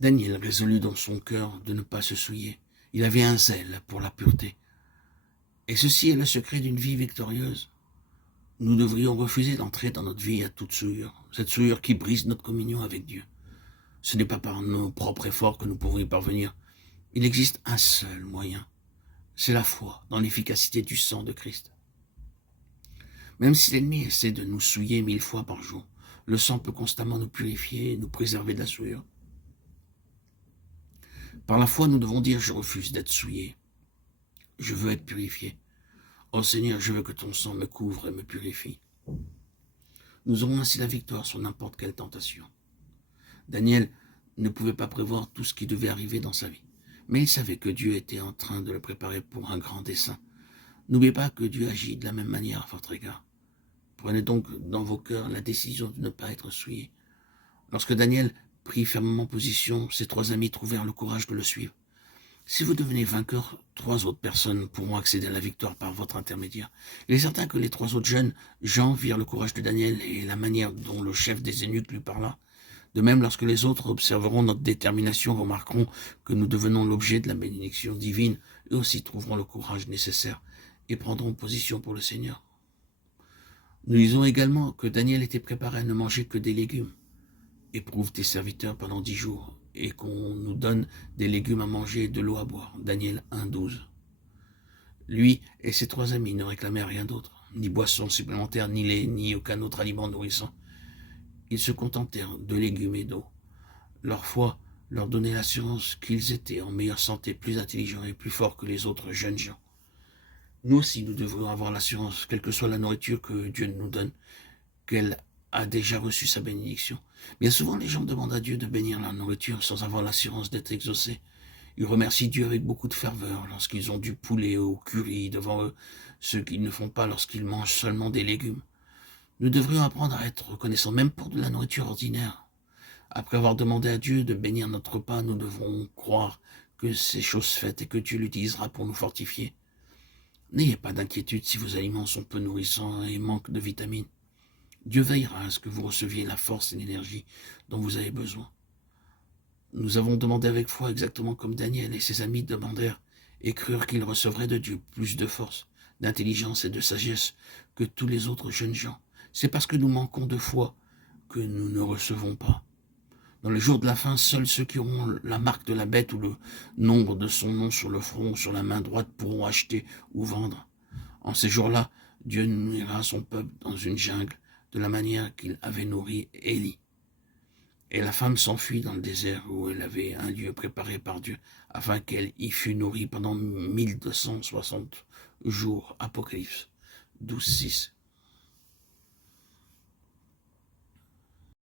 Daniel résolut dans son cœur de ne pas se souiller. Il avait un zèle pour la pureté. Et ceci est le secret d'une vie victorieuse. Nous devrions refuser d'entrer dans notre vie à toute souillure, cette souillure qui brise notre communion avec Dieu. Ce n'est pas par nos propres efforts que nous pourrons y parvenir. Il existe un seul moyen, c'est la foi dans l'efficacité du sang de Christ. Même si l'ennemi essaie de nous souiller 1000 fois par jour, le sang peut constamment nous purifier et nous préserver de la souillure. Par la foi, nous devons dire « Je refuse d'être souillé. Je veux être purifié. Oh Seigneur, je veux que ton sang me couvre et me purifie. » Nous aurons ainsi la victoire sur n'importe quelle tentation. Daniel ne pouvait pas prévoir tout ce qui devait arriver dans sa vie, mais il savait que Dieu était en train de le préparer pour un grand dessein. N'oubliez pas que Dieu agit de la même manière à votre égard. Prenez donc dans vos cœurs la décision de ne pas être souillé. Lorsque Daniel prit fermement position, ses 3 amis trouvèrent le courage de le suivre. Si vous devenez vainqueur, 3 autres personnes pourront accéder à la victoire par votre intermédiaire. Il est certain que les 3 autres jeunes gens virent le courage de Daniel et la manière dont le chef des eunuques lui parla. De même, lorsque les autres observeront notre détermination, remarqueront que nous devenons l'objet de la bénédiction divine, eux aussi trouveront le courage nécessaire et prendront position pour le Seigneur. Nous lisons également que Daniel était préparé à ne manger que des légumes. Éprouve tes serviteurs pendant 10 jours et qu'on nous donne des légumes à manger et de l'eau à boire. Daniel 1,12. Lui et ses 3 amis ne réclamaient rien d'autre, ni boisson supplémentaire, ni lait, ni aucun autre aliment nourrissant. Ils se contentèrent de légumes et d'eau. Leur foi leur donnait l'assurance qu'ils étaient en meilleure santé, plus intelligents et plus forts que les autres jeunes gens. Nous aussi, nous devrions avoir l'assurance, quelle que soit la nourriture que Dieu nous donne, qu'elle a déjà reçu sa bénédiction. Bien souvent, les gens demandent à Dieu de bénir la nourriture sans avoir l'assurance d'être exaucés. Ils remercient Dieu avec beaucoup de ferveur lorsqu'ils ont du poulet au curry devant eux, ce qu'ils ne font pas lorsqu'ils mangent seulement des légumes. Nous devrions apprendre à être reconnaissants, même pour de la nourriture ordinaire. Après avoir demandé à Dieu de bénir notre repas, nous devons croire que c'est chose faite et que Dieu l'utilisera pour nous fortifier. N'ayez pas d'inquiétude si vos aliments sont peu nourrissants et manquent de vitamines. Dieu veillera à ce que vous receviez la force et l'énergie dont vous avez besoin. Nous avons demandé avec foi exactement comme Daniel et ses amis demandèrent et crurent qu'ils recevraient de Dieu plus de force, d'intelligence et de sagesse que tous les autres jeunes gens. C'est parce que nous manquons de foi que nous ne recevons pas. Dans le jour de la fin, seuls ceux qui auront la marque de la bête ou le nombre de son nom sur le front ou sur la main droite pourront acheter ou vendre. En ces jours-là, Dieu nourrira son peuple dans une jungle de la manière qu'il avait nourri Élie. Et la femme s'enfuit dans le désert où elle avait un lieu préparé par Dieu afin qu'elle y fût nourrie pendant 1260 jours. Apocalypse 12, 6.